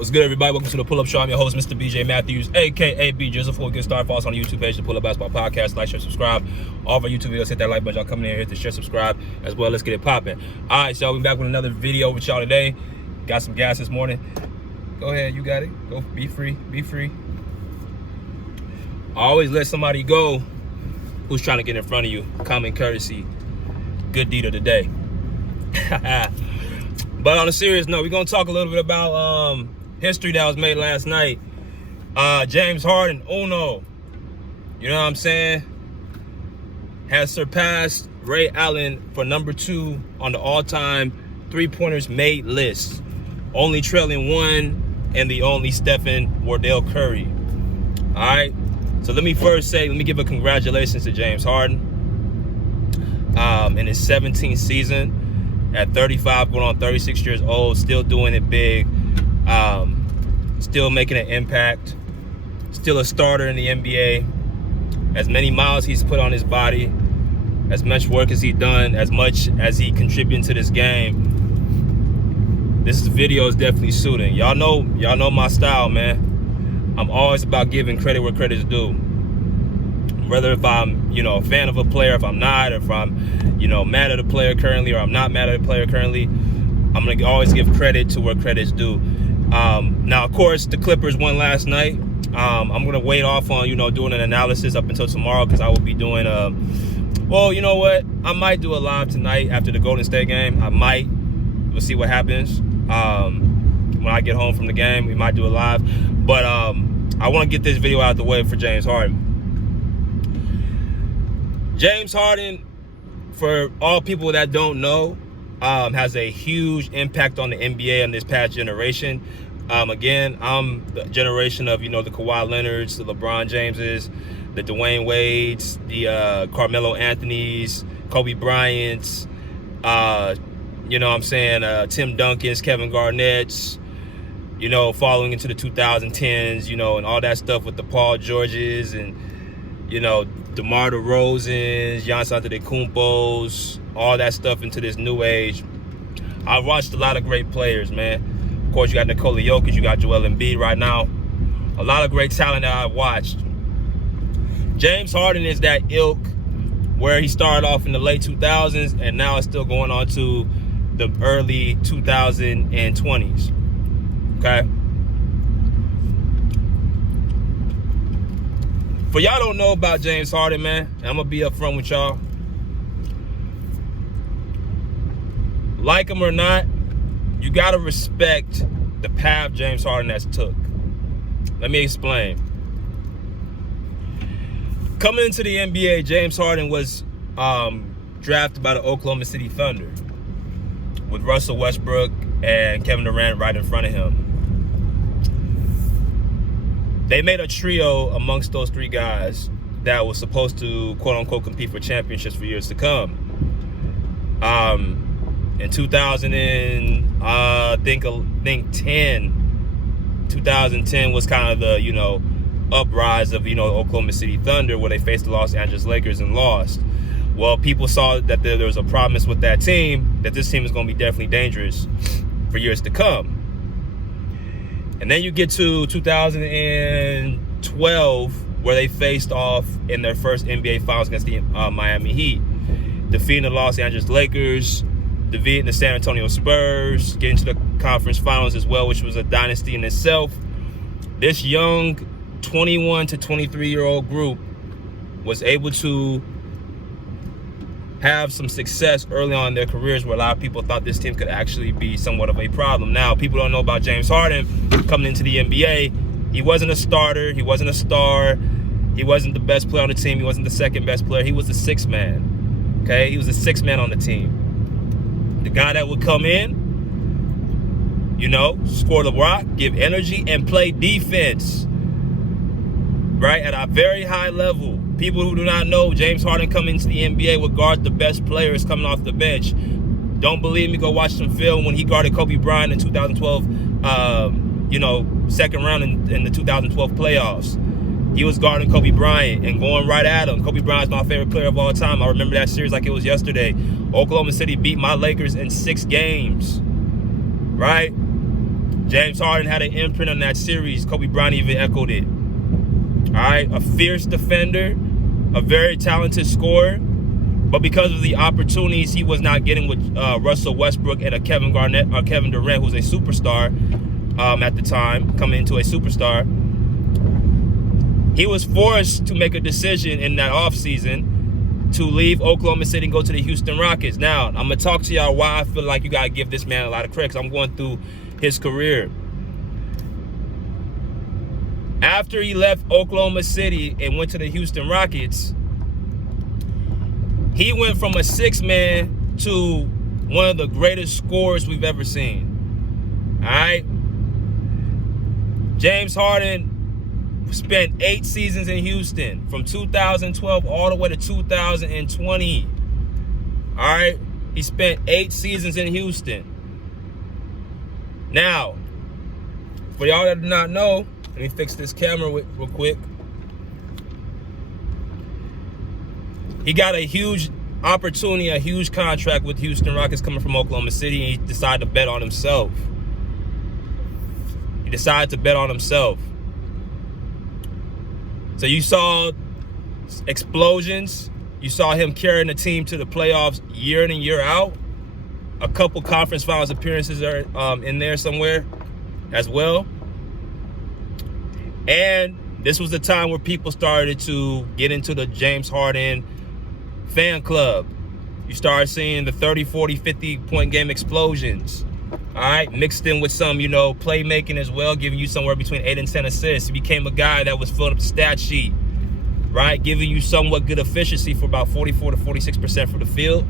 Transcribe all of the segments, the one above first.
What's good, everybody? Welcome to the Pull-Up Show. I'm your host, Mr. BJ Matthews, a.k.a. B. Jizzle. Before we get started, follow us on the YouTube page, the Pull-Up Basketball Podcast. Like, share, subscribe. All of our YouTube videos, hit that like button. Y'all coming in here, hit the share, subscribe as well. Let's get it popping. All right, so we're back with another video with y'all today. Got some gas this morning. Go ahead, you got it. Go, be free, be free. Always let somebody go who's trying to get in front of you. Common courtesy. Good deed of the day. But on a serious note, we're going to talk a little bit about history that was made last night. James Harden, Uno, you know what I'm saying, has surpassed Ray Allen for number 2 on the all-time three-pointers made list, only trailing one and the only Stephen Wardell Curry. All right, so let me give a congratulations to James Harden in his 17th season at 35, going on 36 years old, still doing it big. Still making an impact, still a starter in the NBA. As many miles he's put on his body, as much work as he's done, as much as he contributed to this game, this video is definitely suiting. Y'all know my style, man. I'm always about giving credit where credit's due. Whether if I'm, a fan of a player, if I'm not, or if I'm, mad at a player currently, or I'm not mad at a player currently, I'm gonna always give credit to where credit's due. Now, of course, the Clippers won last night. I'm gonna wait off on doing an analysis up until tomorrow, because I will be doing well, you know what, I might do a live tonight after the Golden State game. We'll see what happens. When I get home from the game, we might do a live, but I want to get this video out of the way for James Harden. James Harden, for all people that don't know, has a huge impact on the NBA in this past generation. Again, I'm the generation of, the Kawhi Leonards, the LeBron Jameses, the Dwayne Wades, the Carmelo Anthonys, Kobe Bryants, Tim Duncans, Kevin Garnett's, following into the 2010s, and all that stuff with the Paul Georges and, DeMar DeRozans, Giannis Antetokounmpos, all that stuff into this new age. I've watched a lot of great players, man. Of course, you got Nikola Jokic, you got Joel Embiid right now. A lot of great talent that I've watched. James Harden is that ilk where he started off in the late 2000s and now it's still going on to the early 2020s. Okay? For y'all don't know about James Harden, man, I'm going to be upfront with y'all. Like him or not, you got to respect the path James Harden has took. Let me explain. Coming into the NBA, James Harden was drafted by the Oklahoma City Thunder with Russell Westbrook and Kevin Durant right in front of him. They made a trio amongst those three guys that was supposed to, quote-unquote, compete for championships for years to come. In 2010 was kind of the, uprise of, Oklahoma City Thunder, where they faced the Los Angeles Lakers and lost. Well, people saw that there was a promise with that team, that this team is going to be definitely dangerous for years to come. And then you get to 2012, where they faced off in their first NBA Finals against the Miami Heat, defeating the Los Angeles Lakers, defeating the San Antonio Spurs, getting to the conference finals as well, which was a dynasty in itself. This young 21 to 23-year-old group was able to have some success early on in their careers, where a lot of people thought this team could actually be somewhat of a problem. Now, people don't know about James Harden coming into the NBA. He wasn't a starter. He wasn't a star. He wasn't the best player on the team. He wasn't the second best player. He was the sixth man. Okay? He was the sixth man on the team. The guy that would come in, score the rock, give energy, and play defense, right, at a very high level. People who do not know, James Harden coming into the NBA would guard the best players coming off the bench. Don't believe me? Go watch some film when he guarded Kobe Bryant in 2012, second round in the 2012 playoffs. He was guarding Kobe Bryant and going right at him. Kobe Bryant's my favorite player of all time. I remember that series like it was yesterday. Oklahoma City beat my Lakers in 6 games, right? James Harden had an imprint on that series. Kobe Bryant even echoed it. All right, a fierce defender, a very talented scorer, but because of the opportunities he was not getting with Russell Westbrook and a Kevin Durant, who's a superstar at the time, coming into a superstar, he was forced to make a decision in that offseason to leave Oklahoma City and go to the Houston Rockets. Now, I'm going to talk to y'all why I feel like you got to give this man a lot of credit, because I'm going through his career. After he left Oklahoma City and went to the Houston Rockets, he went from a six-man to one of the greatest scorers we've ever seen. All right? James Harden spent 8 seasons in Houston from 2012 all the way to 2020. All right? He spent 8 seasons in Houston. Now, for y'all that do not know, let me fix this camera real quick. He got a huge opportunity, a huge contract with Houston Rockets coming from Oklahoma City, and he decided to bet on himself. He decided to bet on himself. So you saw explosions. You saw him carrying the team to the playoffs year in and year out. A couple conference finals appearances are in there somewhere as well. And this was the time where people started to get into the James Harden fan club. You started seeing the 30, 40, 50-point game explosions. All right, mixed in with some, playmaking as well, giving you somewhere between 8 and 10 assists. He became a guy that was filling up the stat sheet, right? Giving you somewhat good efficiency for about 44 to 46% from the field,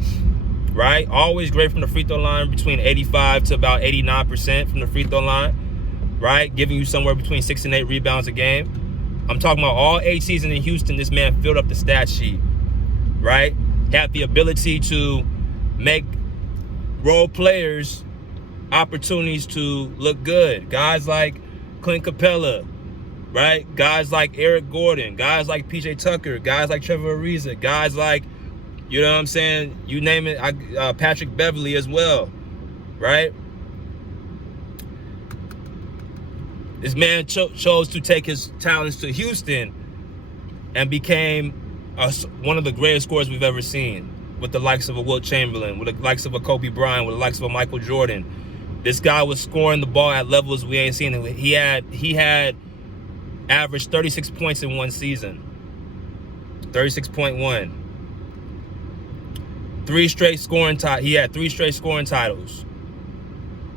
right? Always great from the free throw line, between 85 to about 89% from the free throw line, right? Giving you somewhere between 6 and 8 rebounds a game. I'm talking about all 8 seasons in Houston, this man filled up the stat sheet, right? Had the ability to make role players opportunities to look good. Guys like Clint Capella, right? Guys like Eric Gordon, guys like PJ Tucker, guys like Trevor Ariza, guys like, you know what I'm saying? You name it, Patrick Beverley as well, right? This man chose to take his talents to Houston and became one of the greatest scorers we've ever seen, with the likes of a Wilt Chamberlain, with the likes of a Kobe Bryant, with the likes of a Michael Jordan. This guy was scoring the ball at levels we ain't seen. He had averaged 36 points in one season. 36.1. 3 straight scoring titles. He had 3 straight scoring titles.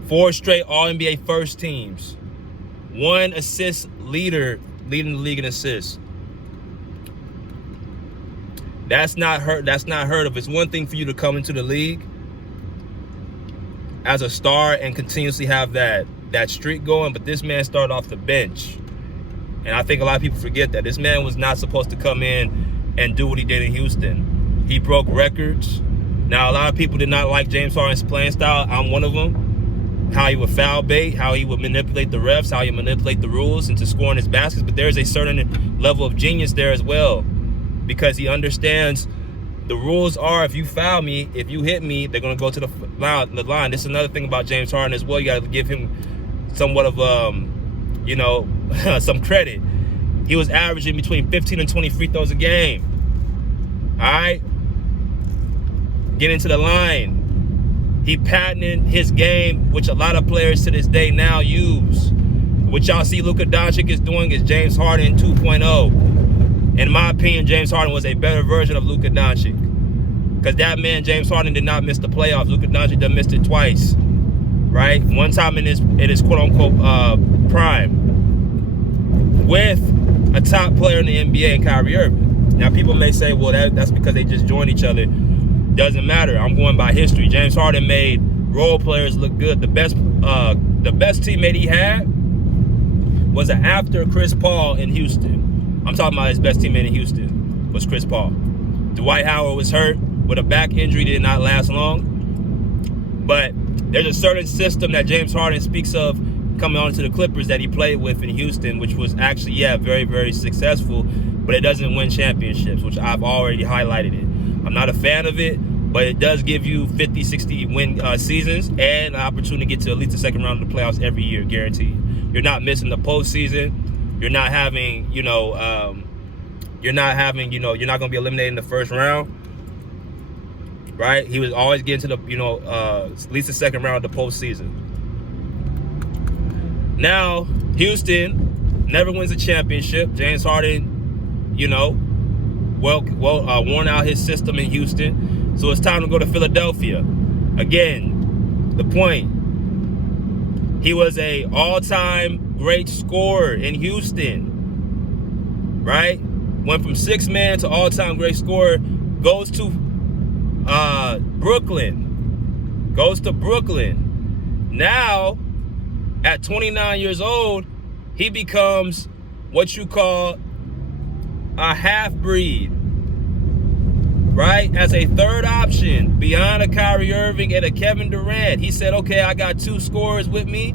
4 straight All-NBA first teams. 1 assist leader, leading the league in assists. That's not heard of. It's one thing for you to come into the league as a star and continuously have that streak going, but this man started off the bench. And I think a lot of people forget that. This man was not supposed to come in and do what he did in Houston. He broke records. Now, a lot of people did not like James Harden's playing style. I'm one of them. How he would foul bait, how he would manipulate the refs, how he would manipulate the rules into scoring his baskets. But there's a certain level of genius there as well, because he understands the rules are, if you foul me, if you hit me, they're going to go to the line. This is another thing about James Harden as well. You got to give him somewhat of, some credit. He was averaging between 15 and 20 free throws a game. All right? Get into the line. He patented his game, which a lot of players to this day now use. What y'all see Luka Doncic is doing is James Harden 2.0. In my opinion, James Harden was a better version of Luka Doncic, because that man, James Harden, did not miss the playoffs. Luka Doncic done missed it twice, right? One time in his quote-unquote prime, with a top player in the NBA in Kyrie Irving. Now, people may say, well, that's because they just joined each other. Doesn't matter. I'm going by history. James Harden made role players look good. The best teammate he had was after Chris Paul in Houston. I'm talking about his best teammate in Houston was Chris Paul. Dwight Howard was hurt with a back injury, did not last long. But there's a certain system that James Harden speaks of coming on to the Clippers that he played with in Houston, which was actually, very, very successful, but it doesn't win championships, which I've already highlighted it. I'm not a fan of it, But it does give you 50, 60 win seasons and an opportunity to get to at least the second round of the playoffs every year, guaranteed. You're not missing the postseason. You're not having, you're not going to be eliminated in the first round. Right? He was always getting to the, at least the second round of the postseason. Now, Houston never wins a championship. James Harden, worn out his system in Houston. So it's time to go to Philadelphia. Again, the point. He was a all-time great scorer in Houston. Right? Went from 6 man to all-time great scorer. Goes to Brooklyn. Goes to Brooklyn. Now, at 29 years old, he becomes what you call a half-breed, right? As a third option behind a Kyrie Irving and a Kevin Durant. He said, okay, I got 2 scorers with me.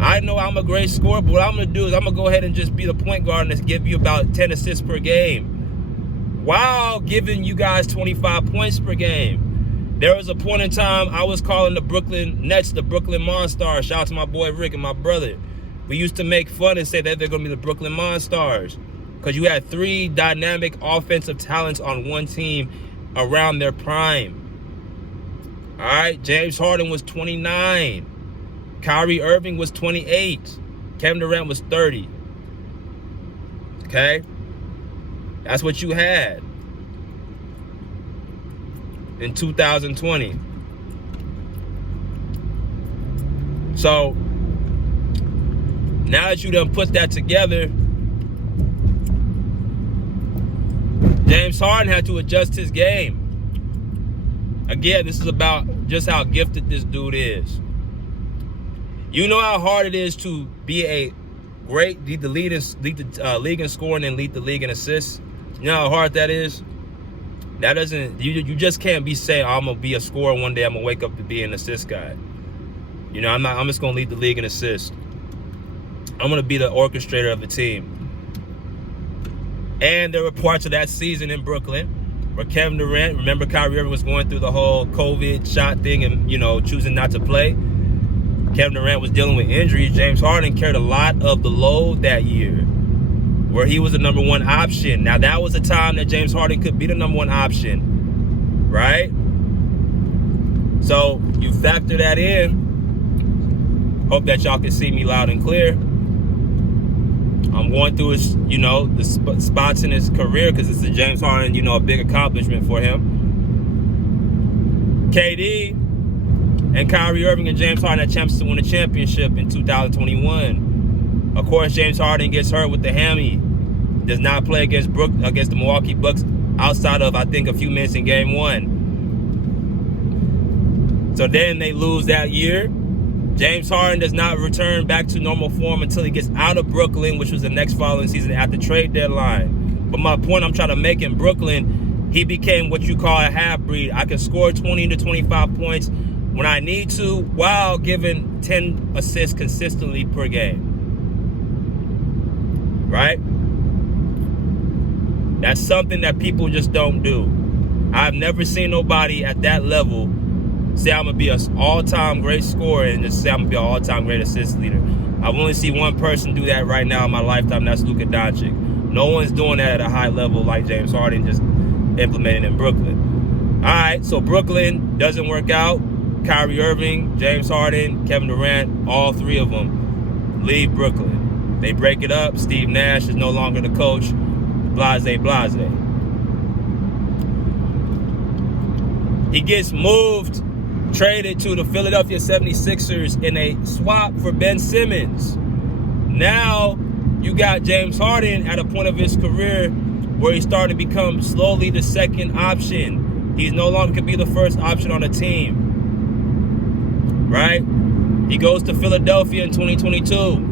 I know I'm a great scorer, but what I'm going to do is I'm going to go ahead and just be the point guard and give you about 10 assists per game while giving you guys 25 points per game. There was a point in time I was calling the Brooklyn Nets the Brooklyn Monstars. Shout out to my boy Rick and my brother. We used to make fun and say that they're going to be the Brooklyn Monstars because you had 3 dynamic offensive talents on one team around their prime. All right, James Harden was 29. Kyrie Irving was 28. Kevin Durant was 30. Okay? That's what you had in 2020. So now that you done put that together, James Harden had to adjust his game. Again, this is about just how gifted this dude is. You know how hard it is to be a great, lead the league in scoring and lead the league in assists. You know how hard that is? That doesn't, you just can't be saying, I'm going to be a scorer one day, I'm going to wake up to be an assist guy. I'm just going to lead the league in assists. I'm going to be the orchestrator of the team. And there were parts of that season in Brooklyn where Kevin Durant, remember Kyrie Irving was going through the whole COVID shot thing and, choosing not to play. Kevin Durant was dealing with injuries. James Harden carried a lot of the load that year where he was the number 1 option. Now, that was a time that James Harden could be the number 1 option, right? So, you factor that in. Hope that y'all can see me loud and clear. I'm going through his, the spots in his career because it's a James Harden, a big accomplishment for him. KD and Kyrie Irving and James Harden had chances to win a championship in 2021. Of course, James Harden gets hurt with the hammy. Does not play against the Milwaukee Bucks outside of, I think, a few minutes in Game 1. So then they lose that year. James Harden does not return back to normal form until he gets out of Brooklyn, which was the next following season at the trade deadline. But my point I'm trying to make in Brooklyn, he became what you call a half-breed. I can score 20 to 25 points when I need to while giving 10 assists consistently per game. Right? That's something that people just don't do. I've never seen nobody at that level say I'm going to be an all-time great scorer and just say I'm going to be an all-time great assist leader. I've only seen one person do that right now in my lifetime. That's Luka Doncic. No one's doing that at a high level like James Harden just implemented in Brooklyn. All right, so Brooklyn doesn't work out. Kyrie Irving, James Harden, Kevin Durant, all 3 of them leave Brooklyn. They break it up. Steve Nash is no longer the coach. Blase. He gets traded to the Philadelphia 76ers in a swap for Ben Simmons. Now you got James Harden at a point of his career where he's starting to become slowly the second option. He's no longer could be the first option on a team. Right? He goes to Philadelphia in 2022.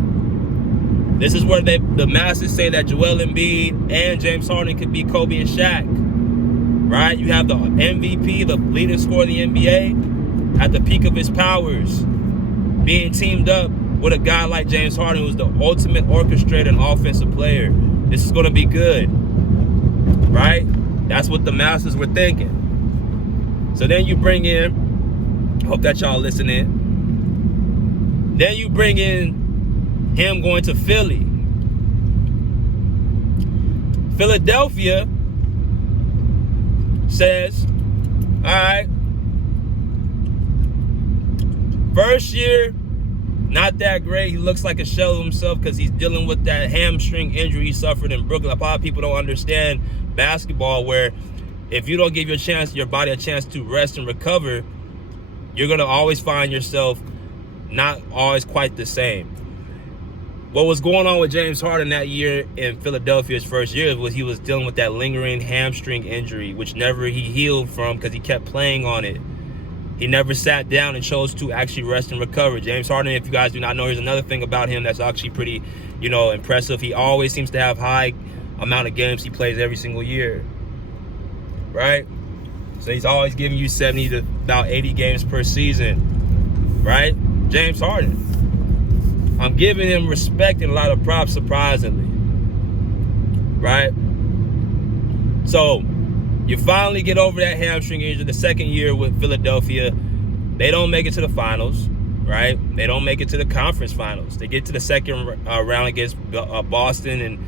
This is where the masses say that Joel Embiid and James Harden could be Kobe and Shaq. Right? You have the MVP, the leading scorer in the NBA, at the peak of his powers, being teamed up with a guy like James Harden, who's the ultimate orchestrator and offensive player. This is going to be good. Right? That's what the masses were thinking. So then you bring in, hope that y'all listening. Then you bring in him going to Philly. Philadelphia says, all right, first year, not that great. He looks like a shell of himself because he's dealing with that hamstring injury he suffered in Brooklyn. A lot of people don't understand basketball, where if you don't give your body a chance to rest and recover, you're going to always find yourself not always quite the same. What was going on with James Harden that year in Philadelphia's first year was he was dealing with that lingering hamstring injury, which never he healed from because he kept playing on it. He never sat down and chose to actually rest and recover. James Harden, if you guys do not know, here's another thing about him that's actually pretty, impressive. He always seems to have high amount of games he plays every single year, right? So he's always giving you 70 to about 80 games per season, right? James Harden. I'm giving him respect and a lot of props, surprisingly, right? So you finally get over that hamstring injury the second year with Philadelphia. They don't make it to the finals, right? They don't make it to the conference finals. They get to the second round against Boston, and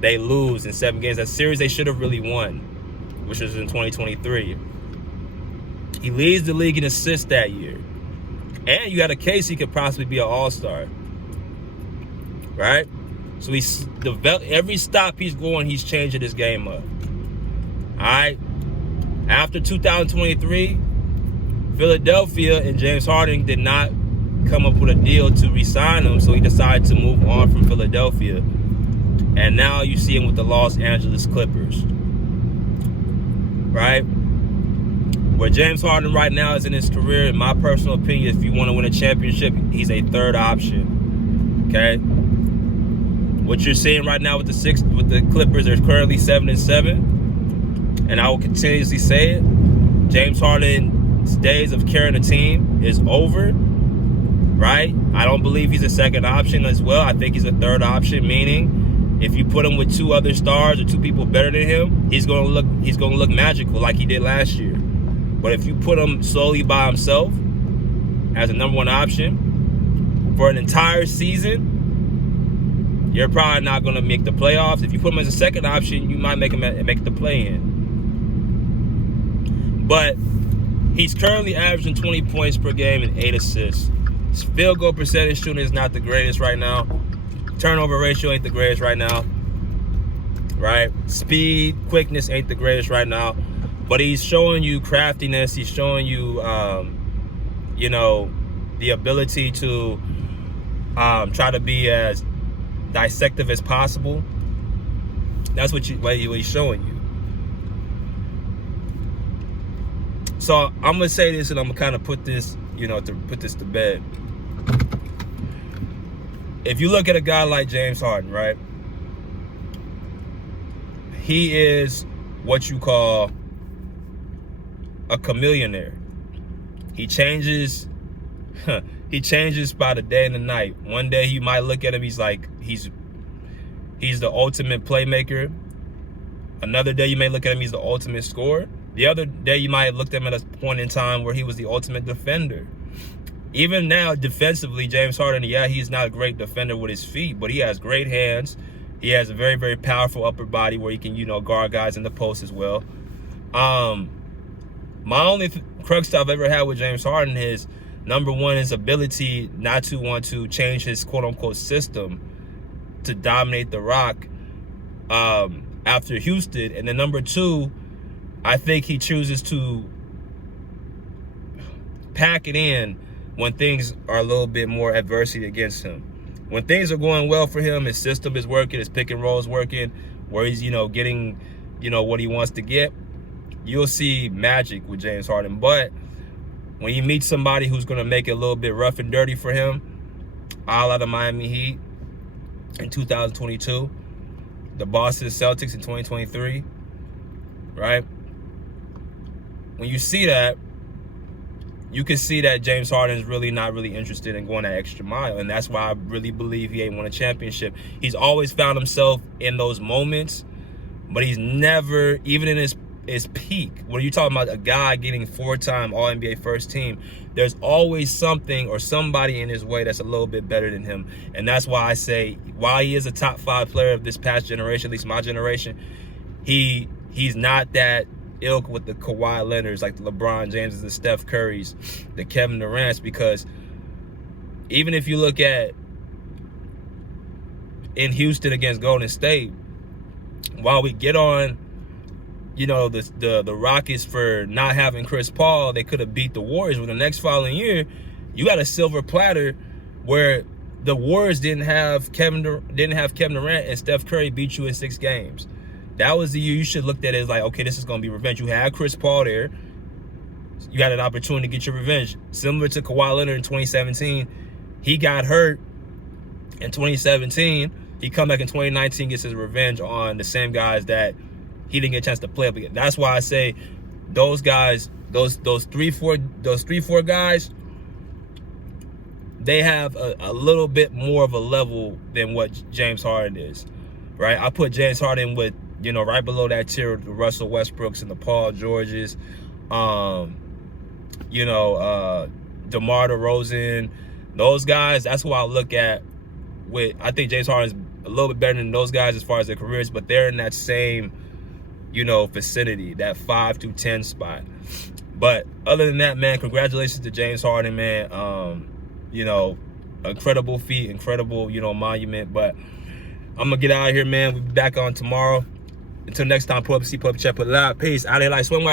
they lose in 7 games. That series they should have really won, which was in 2023. He leads the league in assists that year. And you got a case he could possibly be an all-star, right? So he's developed, every stop he's going, he's changing his game up. All right. After 2023, Philadelphia and James Harden did not come up with a deal to re-sign him, so he decided to move on from Philadelphia. And now you see him with the Los Angeles Clippers, right? Where James Harden right now is in his career, in my personal opinion, if you want to win a championship, he's a third option. Okay. What you're seeing right now with the Clippers, they're currently 7-7. And I will continuously say it. James Harden's days of carrying a team is over, right? I don't believe he's a second option as well. I think he's a third option, meaning if you put him with 2 other stars or 2 people better than him, he's gonna look magical like he did last year. But if you put him solely by himself as a number 1 option for an entire season, you're probably not going to make the playoffs. If you put him as a second option, you might make the play-in. But he's currently averaging 20 points per game and 8 assists. His field goal percentage shooting is not the greatest right now. Turnover ratio ain't the greatest right now, right? Speed, quickness ain't the greatest right now. But he's showing you craftiness. He's showing you, the ability to try to be as dissective as possible. That's what he's showing you. So I'm gonna say this, and I'm gonna kind of put this, to bed. If you look at a guy like James Harden, right? He is what you call a chameleonaire. He changes by the day and the night. One day you might look at him, he's the ultimate playmaker. Another day you may look at him, he's the ultimate scorer. The other day you might have looked at him at a point in time where he was the ultimate defender. Even now, defensively, James Harden, he's not a great defender with his feet, but he has great hands. He has a very, very powerful upper body where he can, guard guys in the post as well. My only crux I've ever had with James Harden is, number 1, his ability not to want to change his quote-unquote system to dominate the rock after Houston. And then number 2, I think he chooses to pack it in when things are a little bit more adversity against him. When things are going well for him, his system is working, his pick and roll is working, where he's, getting, what he wants to get, you'll see magic with James Harden. But when you meet somebody who's going to make it a little bit rough and dirty for him, all out of Miami Heat in 2022, the Boston Celtics in 2023, right? When you see that, you can see that James Harden is really not really interested in going that extra mile. And that's why I really believe he ain't won a championship. He's always found himself in those moments, but he's never, even in his is peak. When you're talking about a guy getting 4-time All-NBA first team, there's always something or somebody in his way that's a little bit better than him. And that's why I say, while he is a top 5 player of this past generation, at least my generation, he's not that ilk with the Kawhi Leonards, like the LeBron Jameses, the Steph Currys, the Kevin Durant's, because even if you look at in Houston against Golden State, while we get on, you know, the Rockets for not having Chris Paul, they could have beat the Warriors. With the next following year, you got a silver platter where the Warriors didn't have Kevin Durant, and Steph Curry beat you in 6 games. That was the year you should look at it as like, okay, this is going to be revenge. You had Chris Paul there. You had an opportunity to get your revenge. Similar to Kawhi Leonard in 2017. He got hurt in 2017. He come back in 2019, gets his revenge on the same guys that he didn't get a chance to play up again. That's why I say those guys, those 3-4 guys, they have a little bit more of a level than what James Harden is, right? I put James Harden with, you know, right below that tier, the Russell Westbrooks and the Paul Georges, you know, DeMar DeRozan, those guys. That's who I look at. I think James Harden's a little bit better than those guys as far as their careers, but they're in that same, you know, vicinity, that 5 to 10 spot. But other than that, man, congratulations to James Harden, man. You know, incredible feat, incredible, you know, monument. But I'm gonna get out of here, man. We'll be back on tomorrow. Until next time, pull up, see, pull up, check, put it out. Peace. Out of here like swimwear.